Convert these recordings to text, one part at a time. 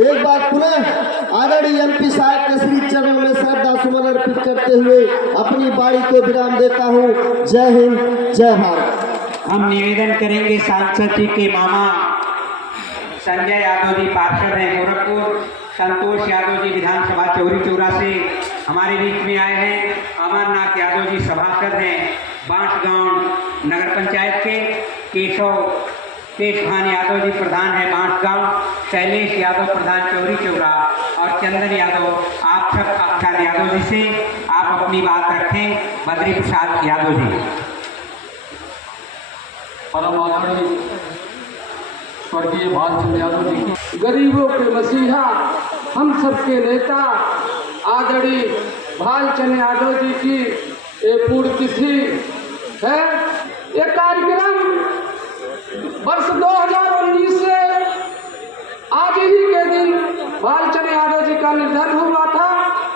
एक बार पुनः आदरणीय एमपी साहब के श्री चरणों में श्रद्धा सुमन अर्पित करते हुए अपनी बारी को विराम देता हूँ। जय हिंद, जय भारत। हम निवेदन करेंगे सांसद जी के मामा संजय यादव जी पार्षद हैं गोरखपुर, संतोष यादव जी विधानसभा चौरी चौरा से हमारे बीच में आए हैं। अमरनाथ यादव जी सभासद हैं बांसगांव नगर पंचायत के, केशवान यादव जी प्रधान है बांसगांव, शैलेश यादव प्रधान चौरी चौरा और चंदन यादव आप सब आचार्य यादव जी से आप अपनी बात रखें। बद्री प्रसाद यादव जी। परम आदरणीय स्वर्गीय भालचंद्र यादव जी, गरीबों के मसीहा, हम सबके नेता आदरणीय भालचंद्र यादव जी की ये पुण्यतिथि है। ये कार्यक्रम वर्ष 2019 से आज ही के दिन भालचंद्र यादव जी का निधन हुआ था,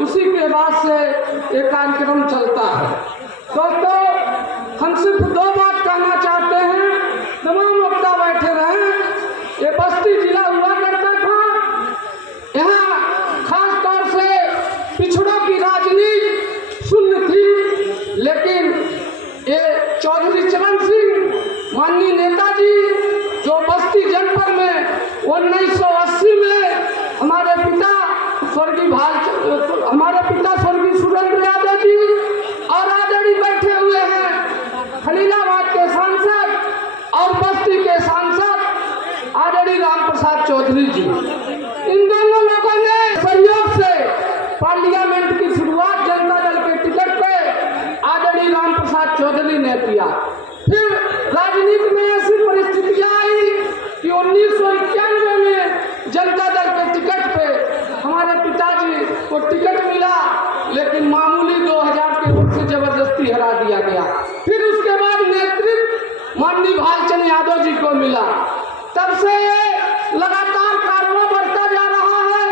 उसी के बाद से ये कार्यक्रम चलता है। दोस्तों, हम सिर्फ दो बात कहना चाहते हैं, तमाम वक्ता बैठे रहे। ये बस्ती जिला हुआ करता था, यहाँ खास तौर से पिछड़ों की राजनीति शून्य थी, लेकिन ये चौधरी चरण सिंह माननीय नेताजी जो बस्ती जनपद में 1980 में हमारे पिता स्वर्गीय सुरेंद्र यादव जी और आदरणीय बैठे हुए हैं खलीलाबाद के सांसद और बस्ती के सांसद आदरणीय राम प्रसाद चौधरी जी, इन दोनों लोगों ने सहयोग से पार्लियामेंट की शुरुआत जनता दल के टिकट पे आदरणीय राम प्रसाद चौधरी ने किया। फिर राजनीति में ऐसी परिस्थितियां आई कि 1991 में जनता दल के टिकट पे हमारे पिताजी को टिकट मिला, लेकिन मामूली 2000 के वोट से जबरदस्ती हरा दिया गया। फिर उसके बाद नेतृत्व माननीय भालचंद्र यादव जी को मिला। तब से लगातार कारवां बढ़ता जा रहा है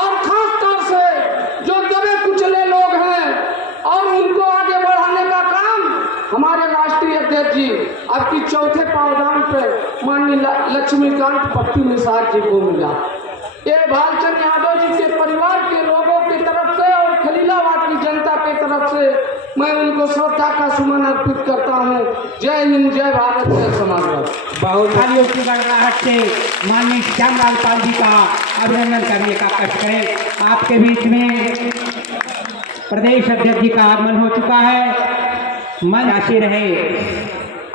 और खास तौर से जो दबे कुचले लोग हैं और उनको आगे बढ़ाने का काम हमारे राष्ट्रीय अध्यक्ष जी अब की चौथे पावदान पे माननीय लक्ष्मीकांत पट्टी निषाद जी को मिला। ये भालचंद्र यादव जी के परिवार के लोगों की तरफ से और खलीलाबाद की जनता की तरफ से मैं उनको श्रद्धा का सुमन अर्पित करता हूँ। जय हिंद, जय भारत, जय समाजवाद। बहुतालियों की गड़गड़ाहट से माननीय श्यामलाल पाल जी का अभिनंदन करने का कष्ट करें। आपके बीच में प्रदेश अध्यक्ष जी का आगमन हो चुका है। मन आशी रहे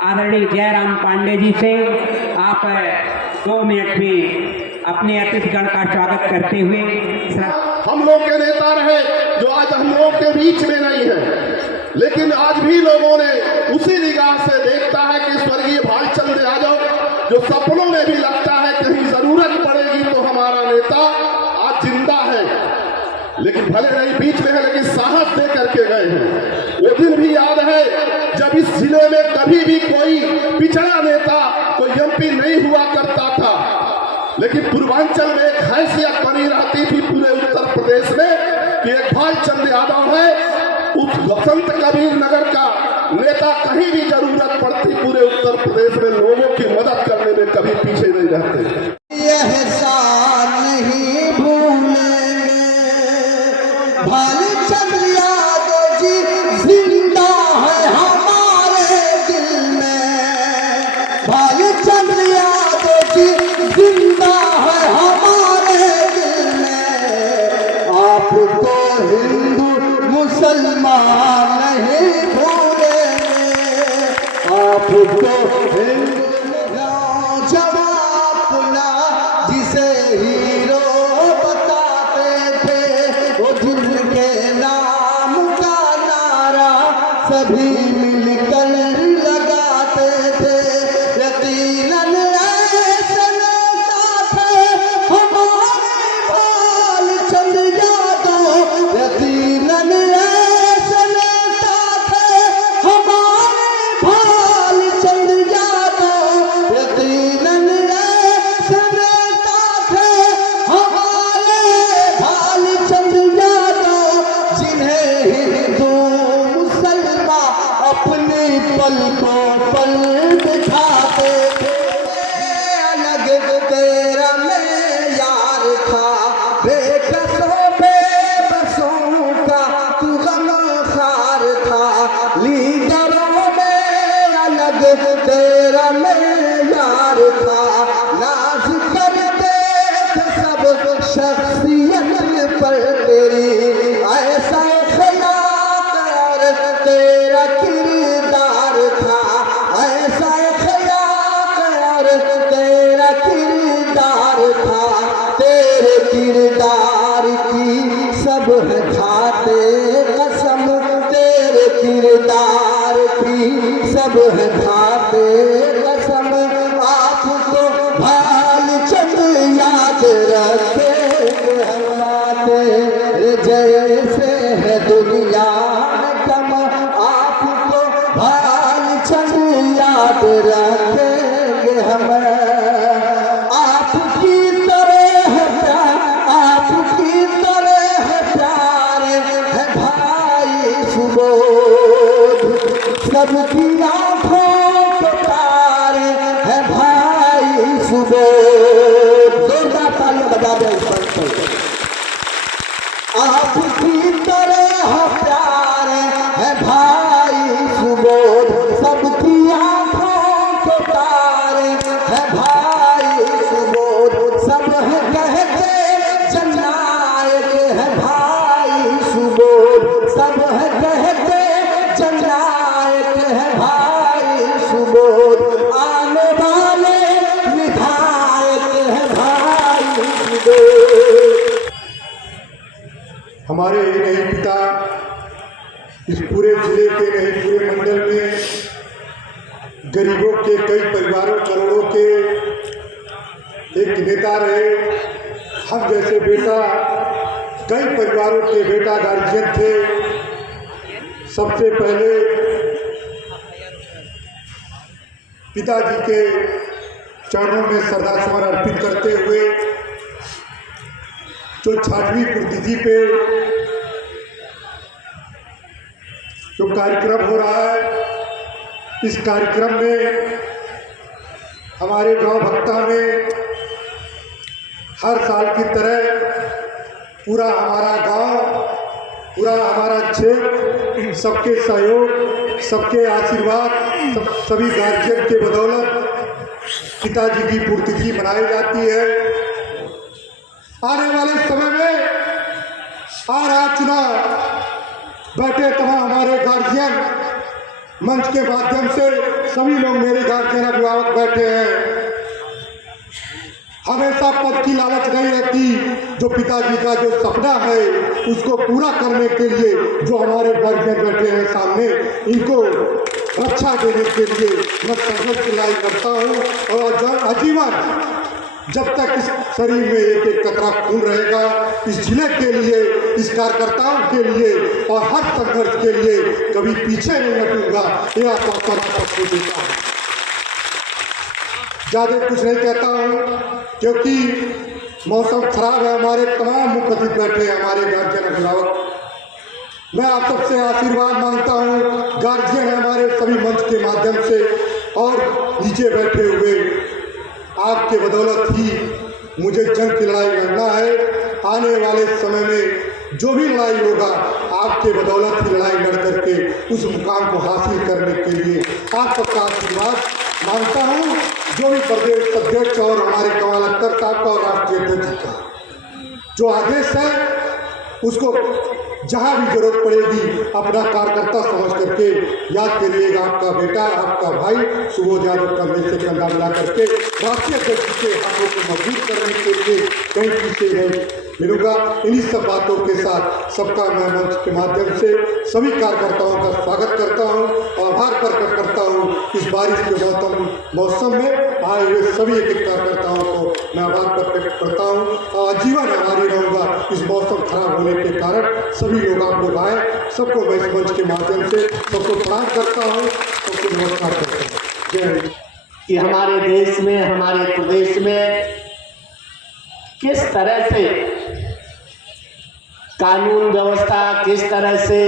आदरणीय जयराम पांडे जी से आप 2 मिनट में अपने अतिथिगण का स्वागत करते हुए। हम लोग के नेता रहे जो आज हम लोग के बीच में नहीं है, लेकिन आज भी लोगों ने उसी निगाह से देखता है कि स्वर्गीय भालचंद्र यादव जो सपनों में भी लगता है कहीं जरूरत पड़ेगी तो हमारा नेता आज जिंदा है, लेकिन भले नहीं बीच में है, लेकिन साहस दे करके गए हैं। वो दिन भी याद है जब इस जिले में कभी भी कोई पिछड़ा नेता कोई एमपी नहीं हुआ करता था, लेकिन पूर्वांचल में एक हैसियत बनी रहती थी पूरे उत्तर प्रदेश में कि एक भालचंद्र यादव है। उस संत कबीर नगर का नेता कहीं भी जरूरत पड़ती पूरे उत्तर प्रदेश में लोगों की मदद करने में कभी पीछे नहीं रहते। नहीं भूलेंगे भालचंद्र यादव जी जिंदा है हमारे दिल में। भालचंद्र यादव जी जिंदा है हमारे दिल में। आपको हिंदू मुसलमान नहीं भूलेंगे, आपको हिंदू जवाबना जिसे हीरो बताते थे, वो जिनके नाम का नारा सभी मिलकर लगाते थे। यकीनन ऐसा नेता थे हमारे भालचंद्र यादव, यकीनन ऐसा नेता थे हमारे भालचंद्र यादव, यकीनन ऐसा नेता थे हमारे भालचंद्र यादव, जिन्हें हिंदू मुसलमान अपने पलकों पर बिठाते थे। अलग तेरा में यार था तेरा किरदार था ऐसा ख्याल, तेरा किरदार था, तेरे किरदार की सब है खाते कसम, तेरे किरदार की सब है खाते कसम। आपको भाल चंद याद रखे तेरे जैसे है दुनिया में कम, आपको भाल चंद याद रखेंगे हम। आपकी तरह प्यार, आपकी तरह प्यार है भाई सुबोध, सबकी आंखों के तार है भाई सुबोध। जोरदार तालियां बजा दे इस पर। आपकी तरह प्यार है भाई सुबोध, सबकी आंखों के तार है भाई सुबोध। सब है कहते जननायक है भाई सुबोध, सब है कहते जननायक है भाई सुबोध। आने वाले विधायक है भाई सुबोध। हमारे ही नहीं पिता, इस पूरे जिले के नहीं पूरे मंडल में गरीबों के कई परिवारों करोड़ों के एक नेता रहे। हम जैसे बेटा कई परिवारों के बेटा गार्जियन थे। सबसे पहले पिताजी के चरणों में श्रद्धासुमन अर्पित करते हुए जो 6वीं पुण्यतिथि पे जो कार्यक्रम हो रहा है, इस कार्यक्रम में हमारे गांव भक्ता में हर साल की तरह पूरा हमारा गांव, पूरा हमारा क्षेत्र सबके सहयोग, सबके आशीर्वाद, सभी गार्जियन के बदौलत पिताजी की पुण्यतिथि मनाई जाती है। आने वाले समय में आ रहा चुनाव, बैठे तमाम हमारे गार्जियन मंच के माध्यम से सभी लोग मेरे गार्जियन अभिभावक बैठे हैं। हमेशा पद की लालच नहीं रहती, जो पिताजी का जो सपना है उसको पूरा करने के लिए जो हमारे गार्जियन बैठे हैं सामने, इनको रक्षा देने के लिए मैं संघर्ष की लड़ाई करता हूँ। और आजीवन जब तक इस शरीर में एक एक कतरा खून रहेगा, इस जिले के लिए, इस कार्यकर्ताओं के लिए और हर संघर्ष के लिए कभी पीछे नहीं हटूंगा। यह आपको देता हूँ। ज़्यादा कुछ नहीं कहता हूँ क्योंकि मौसम खराब है। हमारे तमाम मुख्य अतिथि बैठे हैं, हमारे गार्जियन अभिभावक। मैं आप सबसे आशीर्वाद मांगता हूँ। गार्जियन हमारे सभी मंच के माध्यम से और नीचे बैठे हुए, आपके बदौलत ही मुझे जंग की लड़ाई लड़ना है। आने वाले समय में जो भी लड़ाई होगा, आपके बदौलत ही लड़ाई लड़ करके उस मुकाम को हासिल करने के लिए आप सबका आशीर्वाद मांगता हूँ। जो भी प्रदेश अध्यक्ष और हमारे कमाल अख्तर साहब का और राष्ट्रीय अध्यक्ष का जो आदेश है, उसको जहाँ भी जरूरत पड़ेगी अपना कार्यकर्ता समझ करके याद करिएगा। आपका बेटा, आपका भाई सुबोध यादव कंधे से कंधा मिला करके राष्ट्रीय अध्यक्ष के हाथों को मजबूत करने के लिए कहीं पीछे नहीं मिलूंगा। इन्हीं सब बातों के साथ सबका मैं मंच के माध्यम से सभी कार्यकर्ताओं का स्वागत करता हूं और आभार प्रकट करता हूं। इस बारिश के मौसम में आए हुए सभी एक कार्यकर्ताओं को मैं आभार प्रकट करता हूं और आजीवन आभारी रहूँगा। इस मौसम खराब होने के कारण सभी लोग आप लोग आए, सबको मैं इस मंच के माध्यम से सबको प्रणाम करता हूँ, सबको नमस्कार करता हूँ। जय हिंद। कि हमारे देश में, हमारे प्रदेश में किस तरह से कानून व्यवस्था, किस तरह से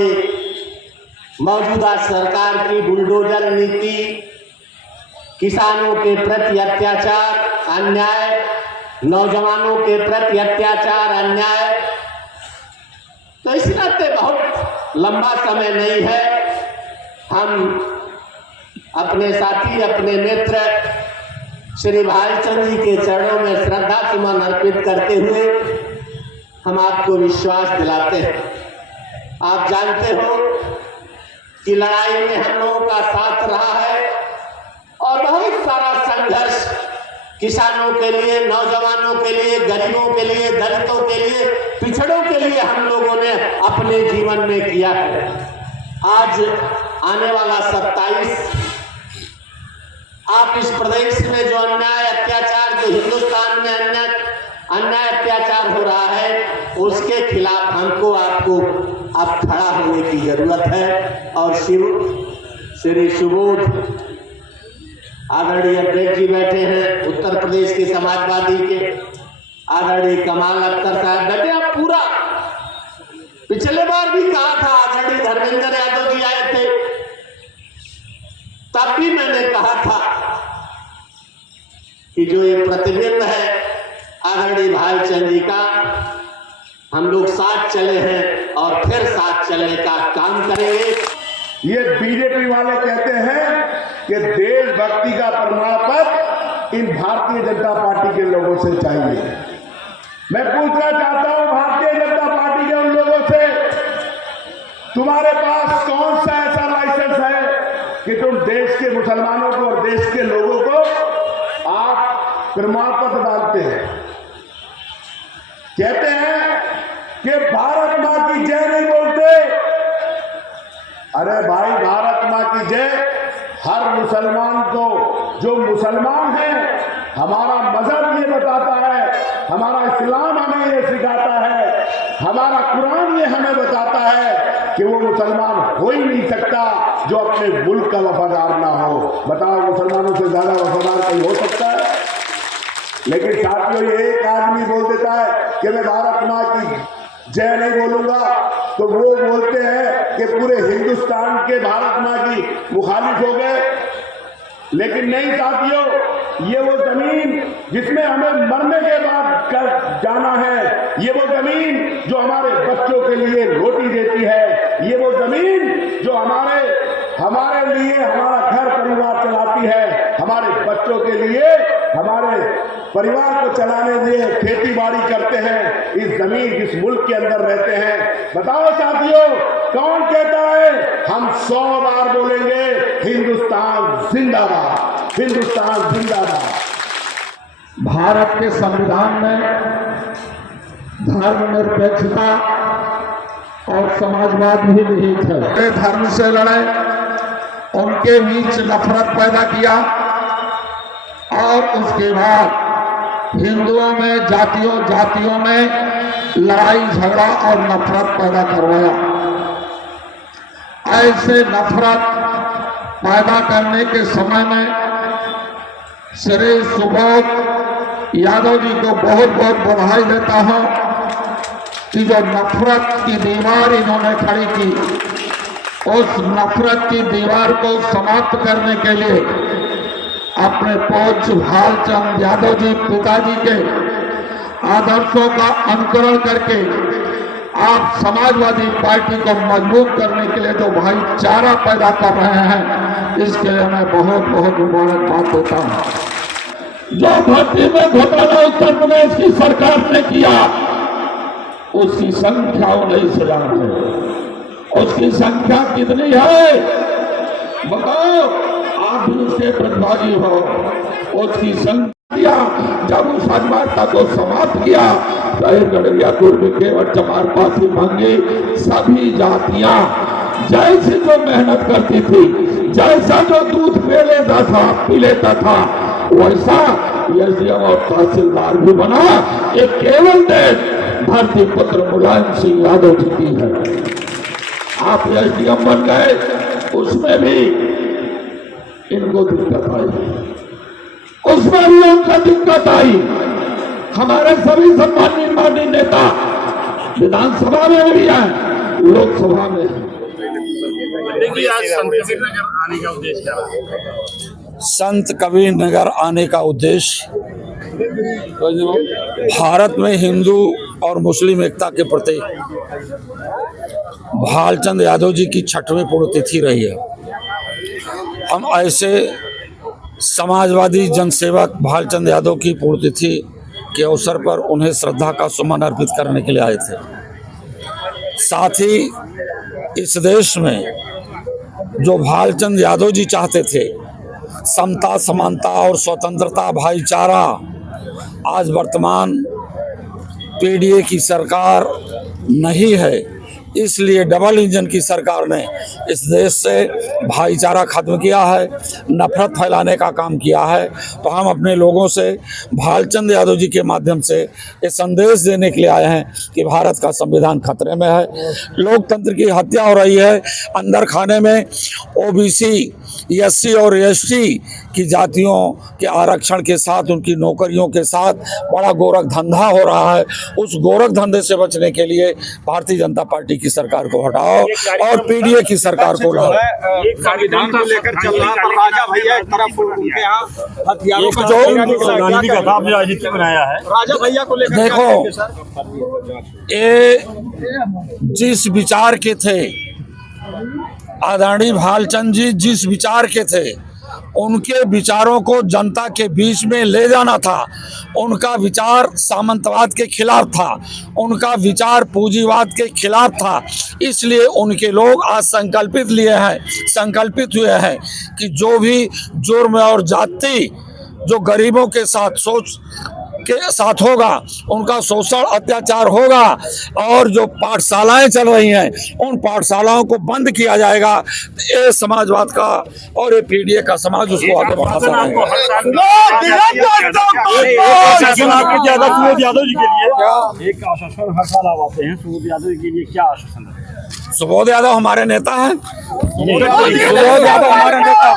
मौजूदा सरकार की बुलडोजर नीति, किसानों के प्रति अत्याचार, अन्याय, नौजवानों के प्रति अत्याचार, अन्याय। तो इस नाते बहुत लंबा समय नहीं है। हम अपने साथी, अपने मित्र श्री भालचंद जी के चरणों में श्रद्धा सुमन अर्पित करते हुए हम आपको विश्वास दिलाते हैं। आप जानते हो की लड़ाई में हम लोगों का साथ रहा है और बहुत सारा संघर्ष किसानों के लिए, नौजवानों के लिए, गरीबों के लिए, दलितों के लिए, पिछड़ों के लिए हम लोगों ने अपने जीवन में किया है। आज आने वाला 27 आप इस प्रदेश में जो अन्याय अत्याचार, जो हिंदुस्तान में अन्याय अत्याचार हो रहा है, उसके खिलाफ हमको आपको अब खड़ा होने की जरूरत है। और श्री सुबोध आदरणीय अध्यक्ष जी बैठे हैं, उत्तर प्रदेश के समाजवादी के आदरणीय कमाल अख्तर साहब बैठे। आप पूरा पिछले बार भी कहा था, आदरणीय धर्मेंद्र यादव जी आए थे, तब भी मैंने कहा था कि जो ये प्रतिबिंब है आदरणीय भालचंद जी का, हम लोग साथ चले हैं और फिर साथ चलने का काम करेंगे। ये बीजेपी वाले कहते हैं कि देशभक्ति का प्रमाण पत्र इन भारतीय जनता पार्टी के लोगों से चाहिए। मैं पूछना चाहता हूं भारतीय जनता पार्टी के उन लोगों से, तुम्हारे पास कौन सा ऐसा लाइसेंस है कि तुम देश के मुसलमानों को और देश के लोगों को आप प्रमाण पत्र डालते हैं? कहते हैं कि भारत मां की जय नहीं बोलते। अरे भाई, भारत मां की जय हर मुसलमान को, जो मुसलमान है, हमारा मजहब ये बताता है, हमारा इस्लाम हमें ये सिखाता है, हमारा कुरान ये हमें बताता है कि वो मुसलमान हो ही नहीं सकता जो अपने मुल्क का वफादार ना हो। बताओ, मुसलमानों से ज्यादा वफादार कोई हो सकता है? लेकिन साथियों, ये एक आदमी बोल देता है कि मैं भारत मां की जय नहीं बोलूंगा, तो वो बोलते हैं कि पूरे हिंदुस्तान के भारत मां की मुखालिफ हो गए। लेकिन नहीं साथियों, ये वो जमीन जिसमें हमें मरने के बाद कर जाना है, ये वो जमीन जो हमारे बच्चों के लिए रोटी देती है, ये वो जमीन जो हमारे लिए हमारा घर परिवार चलाती है, हमारे बच्चों के लिए, हमारे परिवार को चलाने के लिए खेती बाड़ी करते हैं, इस जमीन, इस मुल्क के अंदर रहते हैं। बताओ साथियों, कौन कहता है? हम 100 बार बोलेंगे, हिंदुस्तान जिंदाबाद, हिंदुस्तान जिंदाबाद। भारत के संविधान में धर्मनिरपेक्षता और समाजवाद भी निहित है। धर्म से लड़े, उनके बीच नफरत पैदा किया और उसके बाद हिंदुओं में जातियों में लड़ाई झगड़ा और नफरत पैदा करवाया। ऐसे नफरत पैदा करने के समय में श्री सुबोध यादव जी को बहुत बहुत बधाई देता हूं कि जो नफरत की दीवार इन्होंने खड़ी की, उस नफरत की दीवार को समाप्त करने के लिए अपने पूज्य भालचंद यादव जी पिताजी के आदर्शों का अनुकरण करके आप समाजवादी पार्टी को मजबूत करने के लिए जो भाईचारा पैदा कर रहे हैं, इसके लिए मैं बहुत बहुत मुबारकबाद देता हूं। जो भर्ती में घोटाला उत्तर प्रदेश की सरकार ने किया, उसकी संख्या 19,000 है। उसकी संख्या कितनी है बताओ? आप भी उसके प्रतिभागी हो। उसकी संख्या जब उस अनिवार्यता को समाप्त किया, गड़रिया पूर्व के और चमार पासी भंगी सभी जातियां जैसे जो मेहनत करती थी, जैसा जो दूध पी लेता था, वैसा एसडीएम और तहसीलदार भी बना। ये केवल देश धरती पुत्र मुलायम सिंह यादव जी की है। आप एसडीएम बन गए, उसमें भी इनको दिक्कत आई, उसमें भी उनका दिक्कत आई। हमारे सभी सम्मानीय नेता विधानसभा में भी है, लोकसभा में है। संत कबीर नगर आने का उद्देश्य भारत में हिंदू और मुस्लिम एकता के प्रति भालचंद यादव जी की 6वीं पुण्यतिथि रही है। हम ऐसे समाजवादी जनसेवक भालचंद यादव की पुण्यतिथि के अवसर पर उन्हें श्रद्धा का सुमन अर्पित करने के लिए आए थे। साथ ही इस देश में जो भालचंद यादव जी चाहते थे, समता, समानता और स्वतंत्रता, भाईचारा, आज वर्तमान पीडीए की सरकार नहीं है। इसलिए डबल इंजन की सरकार ने इस देश से भाईचारा खत्म किया है, नफरत फैलाने का काम किया है। तो हम अपने लोगों से भालचंद यादव जी के माध्यम से ये संदेश देने के लिए आए हैं कि भारत का संविधान खतरे में है, लोकतंत्र की हत्या हो रही है। अंदर खाने में ओबीसी, एससी और एसटी की जातियों के आरक्षण के साथ, उनकी नौकरियों के साथ बड़ा गोरख धंधा हो रहा है। उस गोरख धंधे से बचने के लिए भारतीय जनता पार्टी की सरकार को हटाओ और पीडीए की सरकार को लाओ। संविधान को लेकर चल रहा है, राजा भैया एक तरफ उनके यहाँ हथियारों का राजनीति बनाया है, राजा भैया को लेकर देखो, ये जिस विचार के थे आदरणीय भालचंद जी, जिस विचार के थे, उनके विचारों को जनता के बीच में ले जाना था। उनका विचार सामंतवाद के खिलाफ था, उनका विचार पूंजीवाद के खिलाफ था। इसलिए उनके लोग आज संकल्पित हुए हैं कि जो भी जुर्म और जाति जो गरीबों के साथ सोच के साथ होगा, उनका शोषण अत्याचार होगा और जो पाठशालाएं चल रही हैं उन पाठशालाओं को बंद किया जाएगा। ये समाजवाद का और ये पीडीए का समाज उसको आगे बढ़ाता रहेगा। सुबोध यादव जी के लिए एक आश्वासन हर साल आते हैं, सुबोध यादव जी के लिए क्या आश्वासन है? सुबोध यादव हमारे नेता हैं, सुबोध यादव हमारे नेता